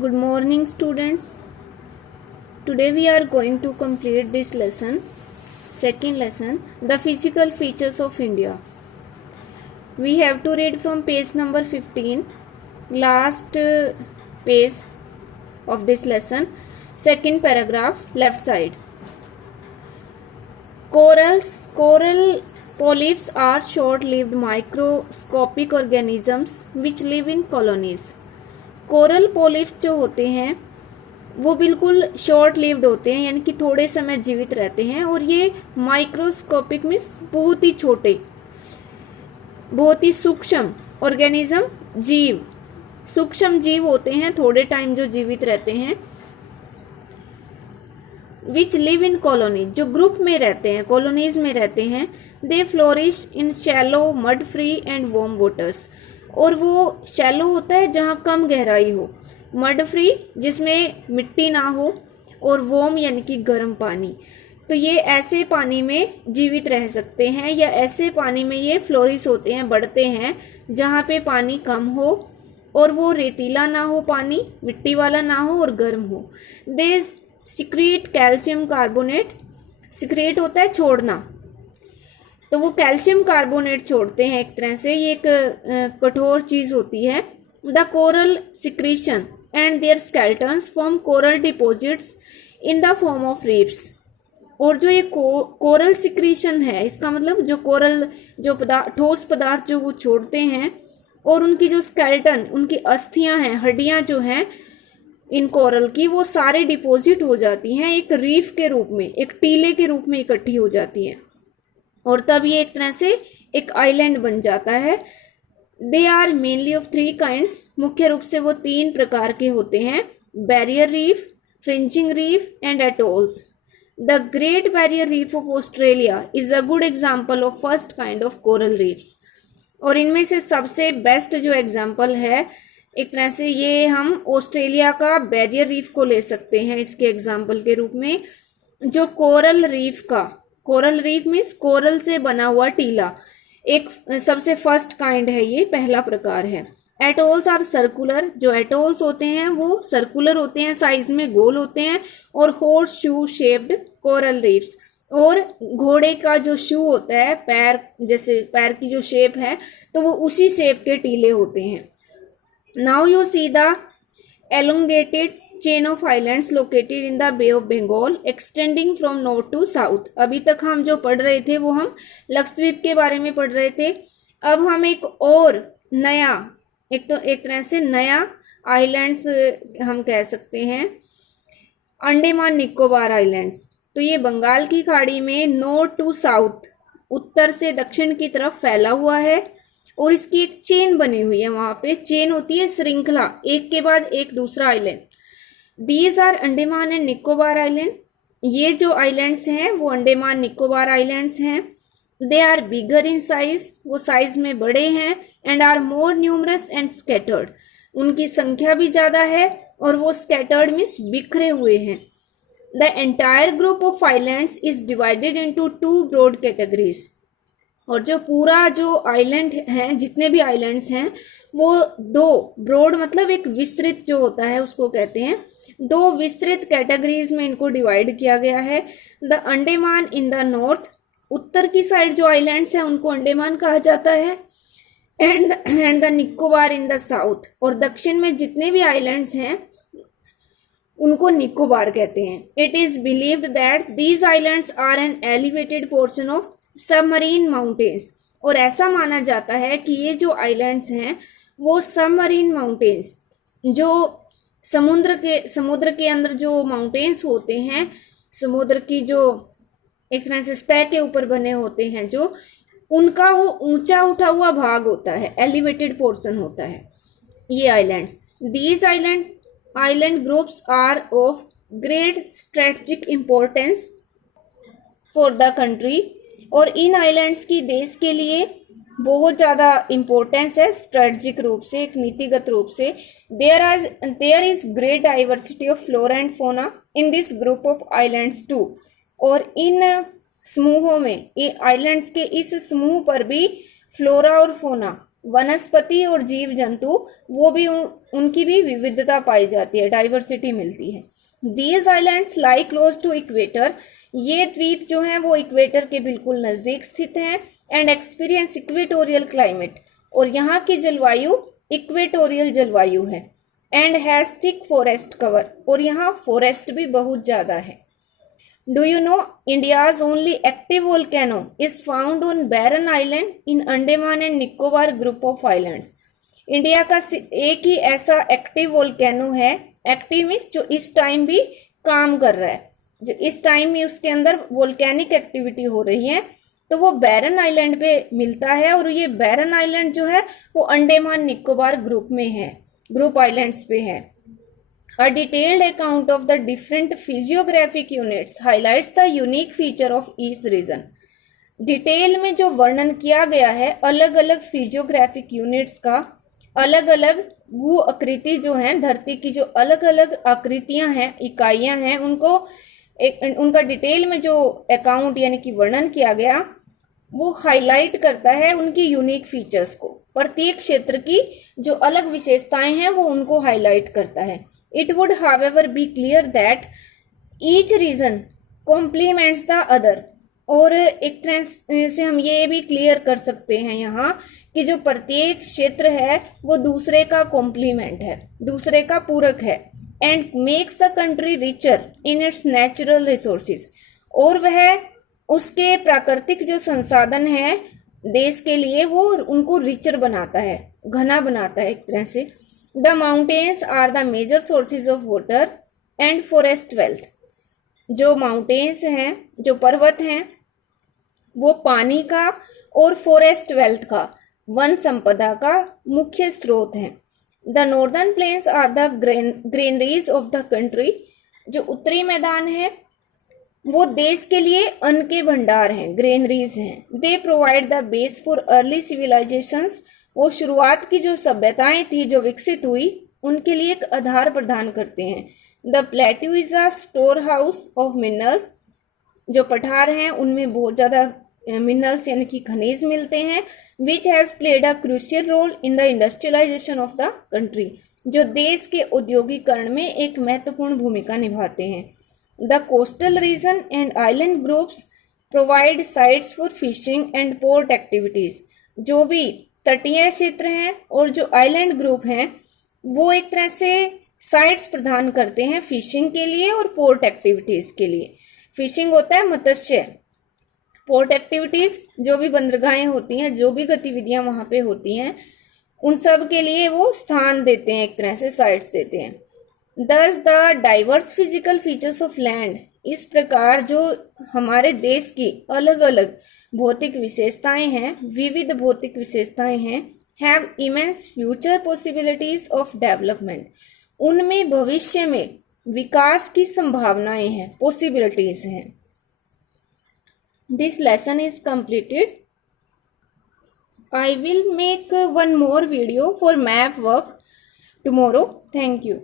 Good morning, students. Today we are going to complete this lesson, second lesson, the physical features of India. We have to read from page number 15, last page of this lesson, second paragraph, left side. Coral polyps are short-lived microscopic organisms which live in colonies. Coral polyps जो होते हैं वो बिल्कुल short lived होते हैं, यानी कि थोड़े समय जीवित रहते हैं, और ये माइक्रोस्कोपिक मीन्स बहुत ही छोटे, बहुत ही सूक्ष्म ऑर्गेनिज्म, जीव, सूक्ष्म जीव होते हैं, थोड़े टाइम जो जीवित रहते हैं. विच लिव इन कॉलोनी, जो ग्रुप में रहते हैं, कॉलोनीज में रहते हैं. They flourish in shallow mud free and warm waters, और वो शैलो होता है जहाँ कम गहराई हो, मड फ्री जिसमें मिट्टी ना हो, और वॉर्म यानी कि गर्म पानी. तो ये ऐसे पानी में जीवित रह सकते हैं, या ऐसे पानी में ये फ्लोरिश होते हैं, बढ़ते हैं, जहाँ पे पानी कम हो और वो रेतीला ना हो, पानी मिट्टी वाला ना हो और गर्म हो. They secrete calcium carbonate, secrete होता है छोड़ना, तो वो कैल्शियम कार्बोनेट छोड़ते हैं एक तरह से, ये एक कठोर चीज होती है. The coral secretion and their skeletons form coral deposits in the form of reefs. और जो ये कोरल सिक्रीशन है, इसका मतलब जो कोरल जो ठोस पदार्थ जो वो छोड़ते हैं, और उनकी जो स्केल्टन, उनकी अस्थियां हैं, हड्डियां जो हैं इन कोरल की, वो सारे डिपॉजिट हो जाती हैं एक रीफ के रूप में, एक टीले के रूप में इकट्ठी हो जाती हैं, और तब ये एक तरह से एक आइलैंड बन जाता है. They are mainly of 3 kinds, मुख्य रूप से वो 3 प्रकार के होते हैं. Barrier reef, fringing reef and atolls. The great barrier reef of Australia is a good example of first kind of coral reefs. और इनमें से सबसे बेस्ट जो एग्जाम्पल है, एक तरह से ये हम ऑस्ट्रेलिया का बैरियर रीफ को ले सकते हैं इसके एग्जाम्पल के रूप में, जो कोरल रीफ का, कोरल रीफ मीन्स कोरल से बना हुआ टीला, एक सबसे फर्स्ट काइंड है, ये पहला प्रकार है. एटोल्स आर सर्कुलर, जो एटोल्स होते हैं वो सर्कुलर होते हैं, साइज में गोल होते हैं, और horse shoe shaped coral reefs, और घोड़े का जो शू होता है, पैर जैसे पैर की जो शेप है, तो वो उसी शेप के टीले होते हैं. Now you see the elongated chain of islands located in the Bay of Bengal extending from north to south. अभी तक हम जो पढ़ रहे थे वो हम लक्षद्वीप के बारे में पढ़ रहे थे. अब हम एक और नया, एक तरह से नया आइलैंड्स हम कह सकते हैं, अंडमान निकोबार आइलैंड्स. तो ये बंगाल की खाड़ी में नॉर्थ टू साउथ, उत्तर से दक्षिण की तरफ फैला हुआ है, और इसकी एक चेन बनी हुई है. वहां पे चेन होती है, श्रृंखला, एक के बाद एक दूसरा island. These are Andaman and Nicobar island. ये जो आइलैंड्स हैं वो अंडमान निकोबार आइलैंड्स हैं. They are bigger in size, वो साइज में बड़े हैं, and are more numerous and scattered, उनकी संख्या भी ज्यादा है, और वो स्कैटर्ड मीन्स बिखरे हुए हैं. The entire group of islands is divided into 2 broad categories. और जो पूरा जो आइलैंड है, जितने भी आइलैंड्स हैं, वो 2 ब्रॉड मतलब एक विस्तृत जो होता है उसको कहते हैं, 2 विस्तृत कैटेगरीज में इनको डिवाइड किया गया है. The Andaman in the north, उत्तर की साइड जो आइलैंड्स हैं उनको अंडमान कहा जाता है, and the Nicobar in the south, और दक्षिण में जितने भी आइलैंड्स हैं उनको निकोबार कहते हैं. It is believed that these islands are an elevated portion of submarine mountains, और ऐसा माना जाता है कि ये जो आइलैंड्स हैं वो सबमरीन माउंटेन्स, जो समुद्र के अंदर जो माउंटेन्स होते हैं, समुद्र की जो एक तरह से सतह के ऊपर बने होते हैं, जो उनका वो ऊंचा उठा हुआ भाग होता है, एलिवेटेड पोर्शन होता है ये islands. These island groups are of great strategic importance for the country, और इन आइलैंड्स की देश के लिए बहुत ज़्यादा इम्पोर्टेंस है, स्ट्रेटजिक रूप से, एक नीतिगत रूप से. There is great diversity of flora and fauna in this group of islands too. और इन समूहों में, आइलैंड्स के इस समूह पर भी फ्लोरा और फोना वनस्पति और जीव जंतु वो भी उनकी भी विविधता पाई जाती है, डाइवर्सिटी मिलती है। These islands lie close to equator, ये द्वीप जो हैं वो इक्वेटर के बिल्कुल नजदीक स्थित हैं। एंड एक्सपीरियंस इक्वेटोरियल क्लाइमेट, और यहाँ की जलवायु इक्वेटोरियल जलवायु है। And has thick forest cover, और यहाँ फॉरेस्ट भी बहुत ज्यादा है। Do you know India's only active volcano is found on Barren island in Andaman and Nicobar group of islands. India का एक ही ऐसा एक्टिव वोल्केनो है, एक्टिव मीन्स जो इस टाइम भी काम कर रहा है, जो इस टाइम में उसके अंदर वोल्केनिक एक्टिविटी हो रही है, तो वो बैरन आइलैंड पे मिलता है। और ये बैरन आइलैंड जो है वो अंडमान निकोबार ग्रुप में है, ग्रुप आइलैंड्स पे है। A detailed account of the different physiographic units highlights the unique feature of each region. Detail में जो वर्णन किया गया है अलग अलग फिजियोग्राफिक यूनिट्स का, अलग अलग भू आकृति जो है, धरती की जो अलग अलग आकृतियां हैं, इकाइयां हैं, उनका डिटेल में जो अकाउंट यानी कि वर्णन किया गया वो हाईलाइट करता है उनकी यूनिक फीचर्स को। प्रत्येक क्षेत्र की जो अलग विशेषताएं हैं वो उनको हाईलाइट करता है। It would however be clear that each region complements the other, और एक तरह से हम ये भी क्लियर कर सकते हैं यहाँ कि जो प्रत्येक क्षेत्र है वो दूसरे का कॉम्प्लीमेंट है, दूसरे का पूरक है। And makes the country richer in its natural resources, और वह उसके प्राकृतिक जो संसाधन है देश के लिए वो उनको रिचर बनाता है, घना बनाता है एक तरह से। The mountains are the major sources of water and forest wealth, जो माउंटेन्स हैं, जो पर्वत हैं, वो पानी का और फॉरेस्ट वेल्थ का, वन संपदा का मुख्य स्रोत हैं। The northern plains are the granaries of the country, जो उत्तरी मैदान है वो देश के लिए अन्न के भंडार हैं, ग्रेनरीज हैं। They provide the base for early civilisations, वो शुरुआत की जो सभ्यताएं थी जो विकसित हुई उनके लिए एक आधार प्रदान करते हैं। The plateau is a store house of minerals, जो पठार हैं उनमें बहुत ज्यादा मिनरल्स यानी कि खनिज मिलते हैं। Which has played a crucial role in the industrialisation of the country, जो देश के औद्योगिकरण में एक महत्वपूर्ण भूमिका निभाते हैं। The coastal region and island groups provide sites for fishing and port activities. जो भी तटीय क्षेत्र हैं और जो आइलैंड ग्रुप हैं वो एक तरह से साइट्स प्रदान करते हैं फिशिंग के लिए और पोर्ट एक्टिविटीज के लिए। फिशिंग होता है मत्स्य, पोर्ट एक्टिविटीज जो भी बंदरगाहें होती हैं, जो भी गतिविधियां वहां पे होती हैं, उन सब के लिए वो स्थान देते हैं, एक तरह से साइट्स देते हैं। Thus the diverse physical features of land, इस प्रकार जो हमारे देश की अलग अलग भौतिक विशेषताएं हैं, विविध भौतिक विशेषताएं हैं, have immense future possibilities of development, उनमें भविष्य में विकास की संभावनाएं हैं, possibilities हैं। This lesson is completed. I will make one more video for map work tomorrow. Thank you.